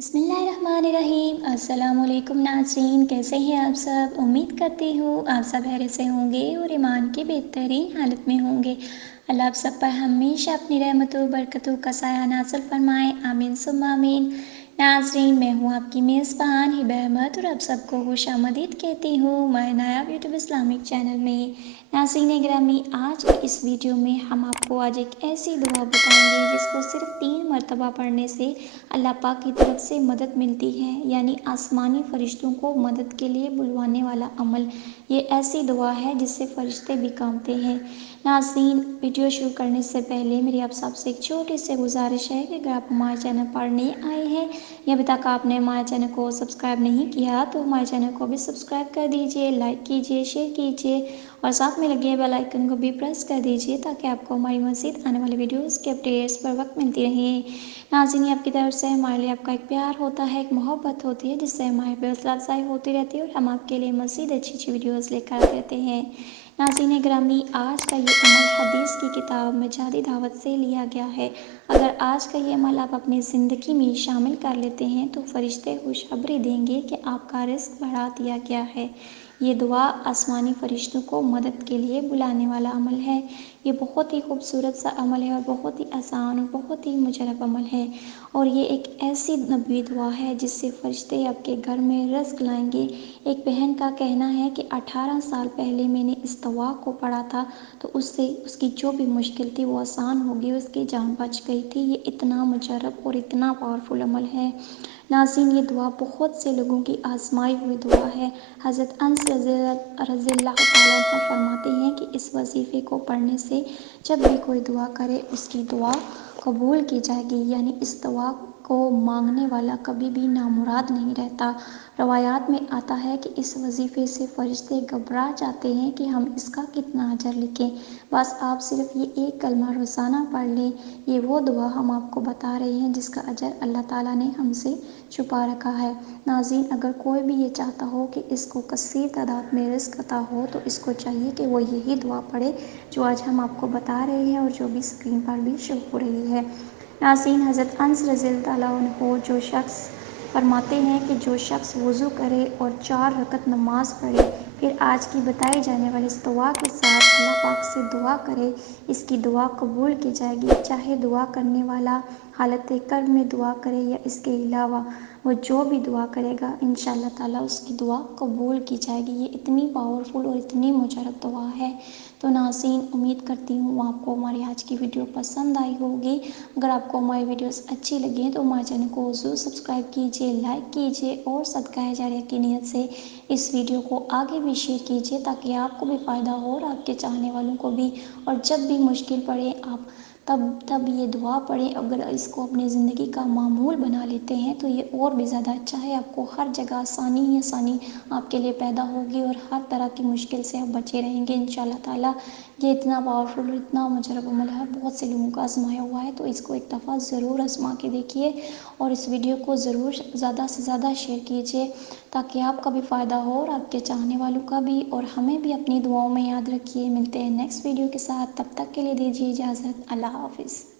बिस्मिल्लाहिर्रहमानिर्रहीम। अस्सलाम वालेकुम नाज़रीन, कैसे हैं आप सब। उम्मीद करती हूँ आप सब खैरियत से होंगे और ईमान की बेहतरीन हालत में होंगे। अल्लाह आप सब पर हमेशा अपनी रहमतों बरकतों का साया नाज़िल फरमाए, आमीन सुम्मा आमीन। नाज़रीन, मैं हूँ आपकी मेज़बान हिबा अहमद और आप सबको खुशामदीद कहती हूँ my Nayab YouTube Islamic channel में। नाज़रीन गिरामी, आज की इस वीडियो में हम आपको आज एक ऐसी दुआ बताएंगे जिसको सिर्फ 3 मरतबा पढ़ने से अल्लाह पाक की तरफ से मदद मिलती है, यानी आसमानी फरिश्तों को मदद के लिए बुलवाने वाला अमल। ये ऐसी दुआ है जिससे फरिश्ते भी कांपते हैं। नाज़रीन, वीडियो शुरू करने से पहले मेरी आप सबसे एक छोटी सी गुजारिश है कि अगर आप हमारे चैनल पर नए आए हैं या अभी तक आपने हमारे चैनल को सब्सक्राइब नहीं किया तो हमारे चैनल को भी सब्सक्राइब कर दीजिए, लाइक कीजिए, शेयर कीजिए और साथ में लगे बेल आइकन को भी प्रेस कर दीजिए ताकि आपको हमारी मज़ीद आने वाली वीडियोस के अपडेट्स पर वक्त मिलती रहे। नाज़रीन, आपकी तरफ से हमारे लिए आपका एक प्यार होता है, एक मोहब्बत होती है जिससे हमारी हौसला अफजाई होती रहती है और हम आपके लिए मज़ीद अच्छी अच्छी वीडियोस लेकर आते रहते हैं। नाज़रीन गिरामी, आज का ये अमल हदीस की किताब में जादी दावत से लिया गया है। अगर आज का ये अमल आप अपनी ज़िंदगी में शामिल कर लेते हैं तो फरिश्ते खुशखबरी देंगे कि आपका रिस्क बढ़ा दिया गया है। ये दुआ आसमानी फरिश्तों को मदद के लिए बुलाने वाला अमल है। ये बहुत ही खूबसूरत सा अमल है और बहुत ही आसान और बहुत ही मुजरब अमल है और ये एक ऐसी नबी दुआ है जिससे फरिश्ते आपके घर में रिज़्क़ लाएंगे। एक बहन का कहना है कि 18 साल पहले मैंने इस दुआ को पढ़ा था तो उससे उसकी जो भी मुश्किल थी वो आसान हो गई, उसकी जान बच गई थी। ये इतना मुजरब और इतना पावरफुल अमल है। नाज़रीन, ये दुआ बहुत से लोगों की आजमाई हुई दुआ है। हज़रत अनस रज़ियल्लाहु ताला अन्हु फरमाते हैं कि इस वजीफ़े को पढ़ने से जब भी कोई दुआ करे उसकी दुआ कबूल की जाएगी, यानी इस दुआ को मांगने वाला कभी भी नामुराद नहीं रहता। रवायात में आता है कि इस वजीफ़े से फरिश्ते घबरा जाते हैं कि हम इसका कितना अजर लिखें। बस आप सिर्फ ये एक कलमा रोज़ाना पढ़ लें। ये वो दुआ हम आपको बता रहे हैं जिसका अजर अल्लाह ताला ने हमसे छुपा रखा है। नाज़रीन, अगर कोई भी ये चाहता हो कि इसको कसीर तादाद में रिज़्क़ अता हो तो इसको चाहिए कि वो यही दुआ पढ़े जो आज हम आपको बता रहे हैं और जो भी स्क्रीन पर भी शो हो रही है। नाज़रीन, हज़रत अनस रज़ियल्लाहु अन्हु जो शख्स फरमाते हैं कि जो शख्स वज़ू करे और 4 रकत नमाज पढ़े फिर आज की बताई जाने वाली इस दुआ के साथ अल्लाह पाक से दुआ करे, इसकी दुआ कबूल की जाएगी। चाहे दुआ करने वाला हालत कर्ब में दुआ करे या इसके अलावा वो जो भी दुआ करेगा इंशाअल्लाह ताला उसकी दुआ कबूल की जाएगी। ये इतनी पावरफुल और इतनी मुजरब दुआ है। तो नाज़रीन, उम्मीद करती हूँ आपको हमारी आज की वीडियो पसंद आई होगी। अगर आपको हमारी वीडियोस अच्छी लगी तो हमारे चैनल को ज़रूर सब्सक्राइब कीजिए, लाइक कीजिए और सदका जारिया की नीयत से इस वीडियो को आगे भी शेयर कीजिए ताकि आपको भी फ़ायदा हो और आपके चाहने वालों को भी। और जब भी मुश्किल पड़े आप तब ये दुआ पढ़ें। अगर इसको अपनी ज़िंदगी का मामूल बना लेते हैं तो ये और भी ज़्यादा अच्छा है। आपको हर जगह आसानी ही आसानी आपके लिए पैदा होगी और हर तरह की मुश्किल से आप बचे रहेंगे इंशाअल्लाह ताला। ये इतना पावरफुल और इतना मुजरब अमल है, बहुत से लोगों का आजमाया हुआ है, तो इसको एक दफ़ा ज़रूर आजमा के देखिए और इस वीडियो को ज़रूर ज़्यादा से ज़्यादा शेयर कीजिए ताकि आपका भी फ़ायदा हो और आपके चाहने वालों का भी। और हमें भी अपनी दुआओं में याद रखिए। मिलते हैं नेक्स्ट वीडियो के साथ, तब तक के लिए दीजिए इजाज़त। अल्लाह हाफ़िज़।